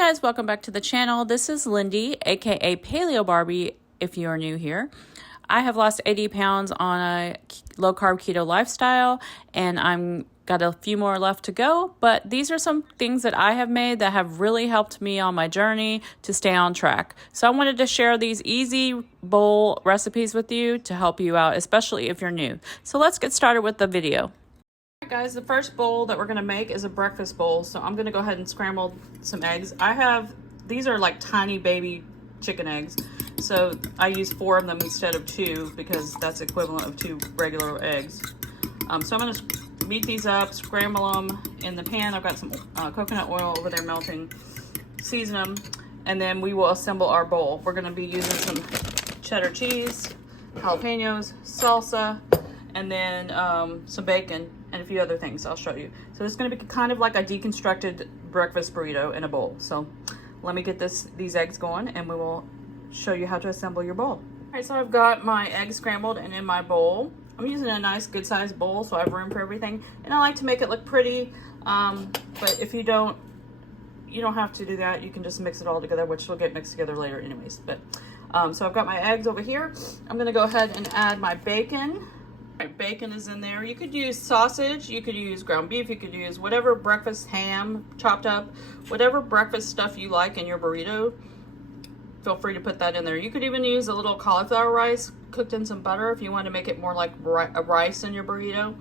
Guys, welcome back to the channel. This is Lindy, aka Paleobarbie if you are new here. I have lost 80 pounds on a low carb keto lifestyle, and I'm got a few more left to go, but these are some things that I have made that have really helped me on my journey to stay on track. So I wanted to share these easy bowl recipes with you to help you out, especially if you're new. So let's get started with the video. Guys, the first bowl that we're going to make is a breakfast bowl. So I'm going to go ahead and scramble some eggs. These are like tiny baby chicken eggs. So I use 4 of them instead of 2 because that's equivalent of 2 regular eggs. So I'm going to beat these up, scramble them in the pan. I've got some coconut oil over there melting. Season them, and then we will assemble our bowl. We're going to be using some cheddar cheese, jalapenos, salsa, and then some bacon and a few other things I'll show you. So it's going to be kind of like a deconstructed breakfast burrito in a bowl. So let me get these eggs going and we will show you how to assemble your bowl. All right, so I've got my eggs scrambled and in my bowl. I'm using a nice good sized bowl so I have room for everything, and I like to make it look pretty, but if you don't have to do that. You can just mix it all together, which will get mixed together later anyways. But so I've got my eggs over here. I'm going to go ahead and add my bacon. Bacon is in there. You could use sausage, you could use ground beef, you could use whatever breakfast ham chopped up, whatever breakfast stuff you like in your burrito. Feel free to put that in there. You could even use a little cauliflower rice cooked in some butter if you want to make it more like a rice in your burrito.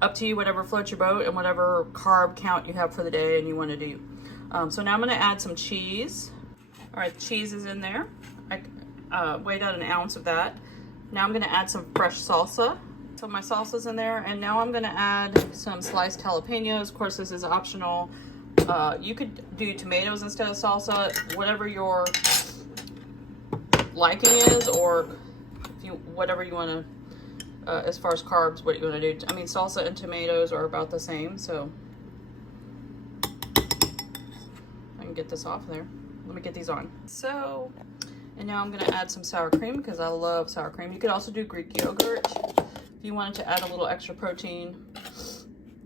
Up to you, whatever floats your boat and whatever carb count you have for the day and you want to do. So now I'm going to add some cheese. All right, the cheese is in there. I weighed out 1 ounce of that. Now I'm going to add some fresh salsa. So my salsa's in there, and now I'm going to add some sliced jalapenos. Of course, this is optional. You could do tomatoes instead of salsa, whatever your liking is, or whatever you want to, as far as carbs, what you want to do. I mean, salsa and tomatoes are about the same, so I can get this off there. Let me get these on. And now I'm going to add some sour cream because I love sour cream. You could also do Greek yogurt if you wanted to add a little extra protein.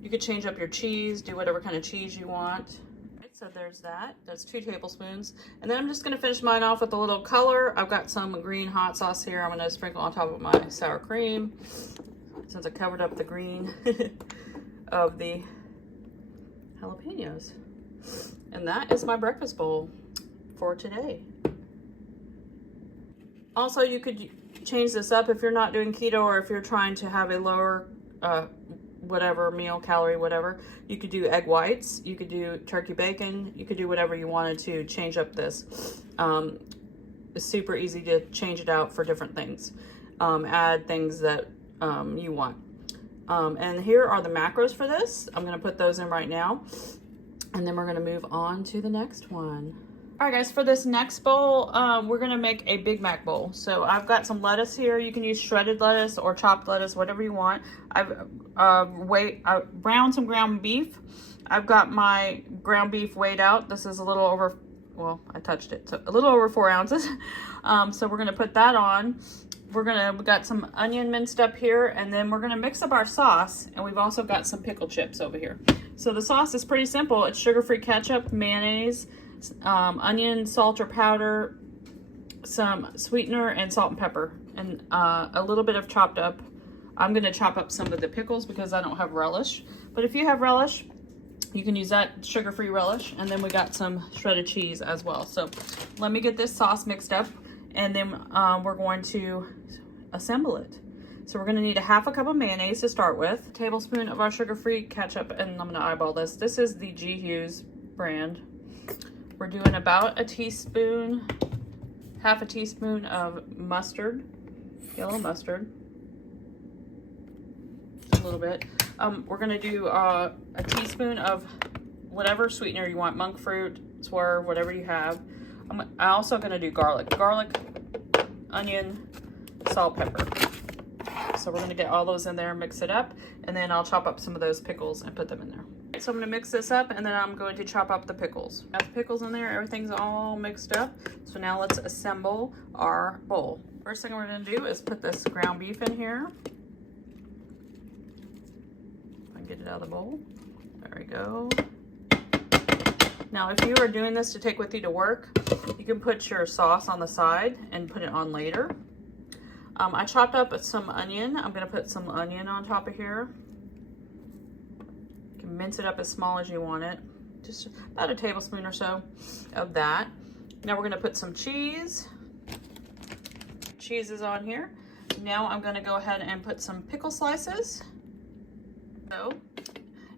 You could change up your cheese, do whatever kind of cheese you want. Right, so there's that. That's 2 tablespoons. And then I'm just going to finish mine off with a little color. I've got some green hot sauce here. I'm going to sprinkle on top of my sour cream since I covered up the green of the jalapenos. And that is my breakfast bowl for today. Also, you could change this up if you're not doing keto or if you're trying to have a lower whatever meal, calorie, whatever. You could do egg whites, you could do turkey bacon, you could do whatever you wanted to change up this. It's super easy to change it out for different things. Add things that you want. And here are the macros for this. I'm going to put those in right now. And then we're going to move on to the next one. All right, guys, for this next bowl, we're going to make a Big Mac bowl. So I've got some lettuce here. You can use shredded lettuce or chopped lettuce, whatever you want. I've browned some ground beef. I've got my ground beef weighed out. This is a little over, well, I touched it, so a little over 4 ounces. So we're going to put that on. We got some onion minced up here, and then we're going to mix up our sauce, and we've also got some pickle chips over here. So the sauce is pretty simple. It's sugar-free ketchup, mayonnaise, onion, salt or powder, some sweetener, and salt and pepper, and a little bit of chopped up. I'm going to chop up some of the pickles because I don't have relish, but if you have relish, you can use that sugar-free relish. And then we got some shredded cheese as well. So let me get this sauce mixed up, and then we're going to assemble it. So we're going to need a 1/2 cup of mayonnaise to start with, a tablespoon of our sugar-free ketchup, and I'm going to eyeball this. This is the G. Hughes brand. We're doing about a teaspoon, 1/2 teaspoon of mustard, yellow mustard, a little bit. We're going to do a teaspoon of whatever sweetener you want, monk fruit, swerve, whatever you have. I'm also going to do garlic, onion, salt, pepper. So we're going to get all those in there, mix it up, and then I'll chop up some of those pickles and put them in there. So I'm going to mix this up, and then I'm going to chop up the pickles. Got the pickles in there, everything's all mixed up. So now let's assemble our bowl. First thing we're going to do is put this ground beef in here. If I can get it out of the bowl. There we go. Now, if you are doing this to take with you to work, you can put your sauce on the side and put it on later. I chopped up some onion. I'm gonna put some onion on top of here. You can mince it up as small as you want it. Just about a tablespoon or so of that. Now we're gonna put some cheese. Cheese is on here. Now I'm gonna go ahead and put some pickle slices.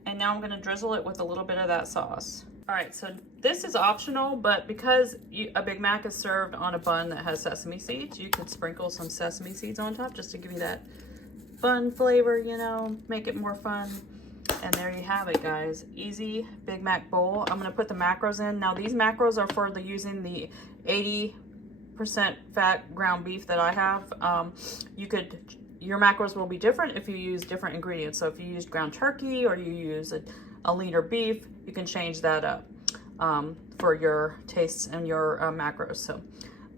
And now I'm gonna drizzle it with a little bit of that sauce. All right, so this is optional, but because a Big Mac is served on a bun that has sesame seeds, you could sprinkle some sesame seeds on top just to give you that fun flavor, you know, make it more fun. And there you have it, guys. Easy Big Mac bowl. I'm gonna put the macros in. Now these macros are for using the 80% fat ground beef that I have. Your macros will be different if you use different ingredients. So if you use ground turkey or you use a leaner beef, you can change that up for your tastes and your macros. So,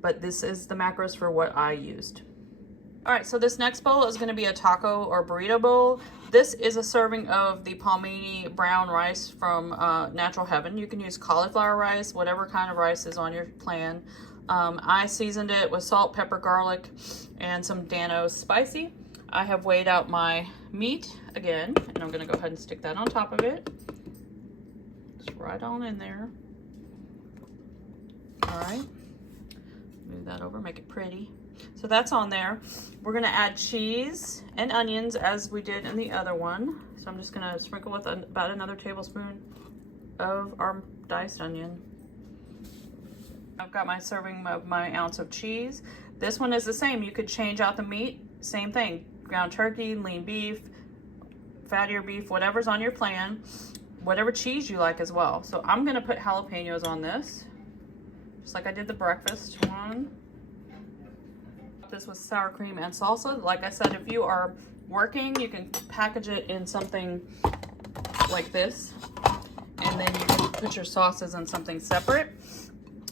but this is the macros for what I used. All right, so this next bowl is gonna be a taco or burrito bowl. This is a serving of the palmini brown rice from Natural Heaven. You can use cauliflower rice, whatever kind of rice is on your plan. I seasoned it with salt, pepper, garlic, and some Dano's spicy. I have weighed out my meat again, and I'm gonna go ahead and stick that on top of it. Just right on in there. All right, move that over, make it pretty. So that's on there. We're gonna add cheese and onions as we did in the other one. So I'm just gonna sprinkle with about another tablespoon of our diced onion. I've got my serving of my ounce of cheese. This one is the same. You could change out the meat, same thing. Ground turkey, lean beef, fattier beef, whatever's on your plan, whatever cheese you like as well. So I'm gonna put jalapenos on this, just like I did the breakfast one. This with sour cream and salsa. Like I said, if you are working, you can package it in something like this, and then you can put your sauces in something separate.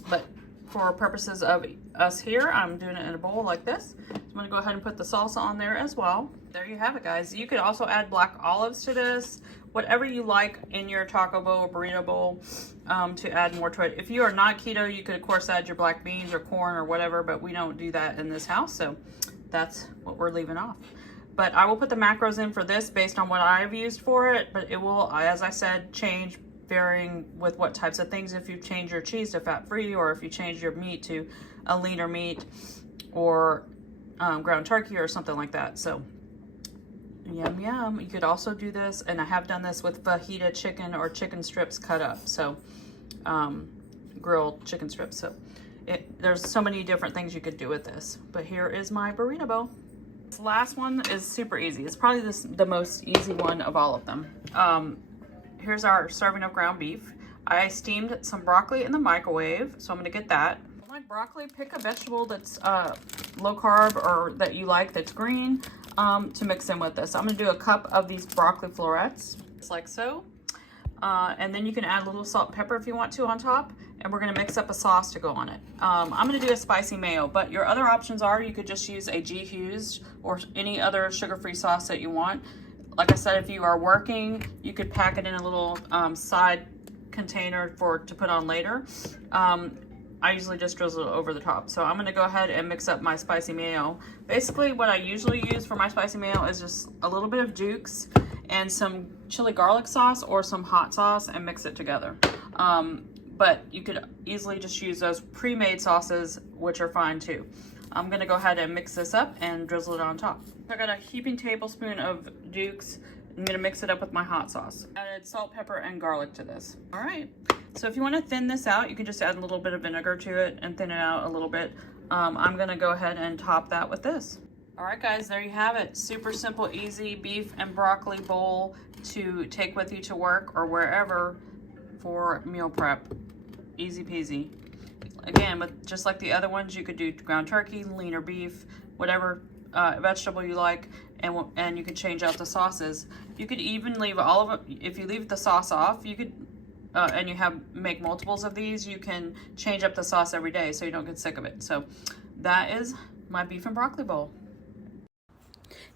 But for purposes of us here, I'm doing it in a bowl like this. So I'm gonna go ahead and put the salsa on there as well. There you have it, guys. You could also add black olives to this, whatever you like in your taco bowl or burrito bowl to add more to it. If you are not keto, you could of course add your black beans or corn or whatever, but we don't do that in this house, so that's what we're leaving off. But I will put the macros in for this based on what I've used for it, but it will, as I said, change varying with what types of things. If you change your cheese to fat-free, or if you change your meat to a leaner meat, or ground turkey or something like that. So yum yum. You could also do this, and I have done this with fajita chicken or chicken strips cut up, so grilled chicken strips. So there's so many different things you could do with this. But here is my burrito bowl. This last one is super easy. It's probably the most easy one of all of them. Here's our serving of ground beef. I steamed some broccoli in the microwave, so I'm gonna get that. Like broccoli, pick a vegetable that's low carb or that you like that's green to mix in with this. I'm gonna do a cup of these broccoli florets, just like so. And then you can add a little salt and pepper if you want to on top, and we're gonna mix up a sauce to go on it. I'm gonna do a spicy mayo, but your other options are you could just use a G. Hughes or any other sugar-free sauce that you want. Like I said, if you are working, you could pack it in a little side container to put on later. I usually just drizzle it over the top. So I'm gonna go ahead and mix up my spicy mayo. Basically, what I usually use for my spicy mayo is just a little bit of Duke's and some chili garlic sauce or some hot sauce and mix it together. But you could easily just use those pre-made sauces, which are fine too. I'm gonna go ahead and mix this up and drizzle it on top. I got a heaping tablespoon of Duke's. I'm gonna mix it up with my hot sauce. Added salt, pepper, and garlic to this. All right, so if you wanna thin this out, you can just add a little bit of vinegar to it and thin it out a little bit. I'm gonna go ahead and top that with this. All right, guys, there you have it. Super simple, easy beef and broccoli bowl to take with you to work or wherever for meal prep. Easy peasy. Again, with just like the other ones, you could do ground turkey, leaner beef, whatever vegetable you like, and you could change out the sauces. You could even leave all of it. If you leave the sauce off, you could, and you make multiples of these, you can change up the sauce every day so you don't get sick of it. So that is my beef and broccoli bowl.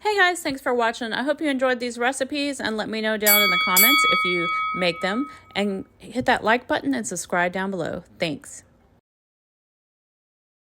Hey guys, thanks for watching. I hope you enjoyed these recipes, and let me know down in the comments if you make them, and hit that like button and subscribe down below. Thanks.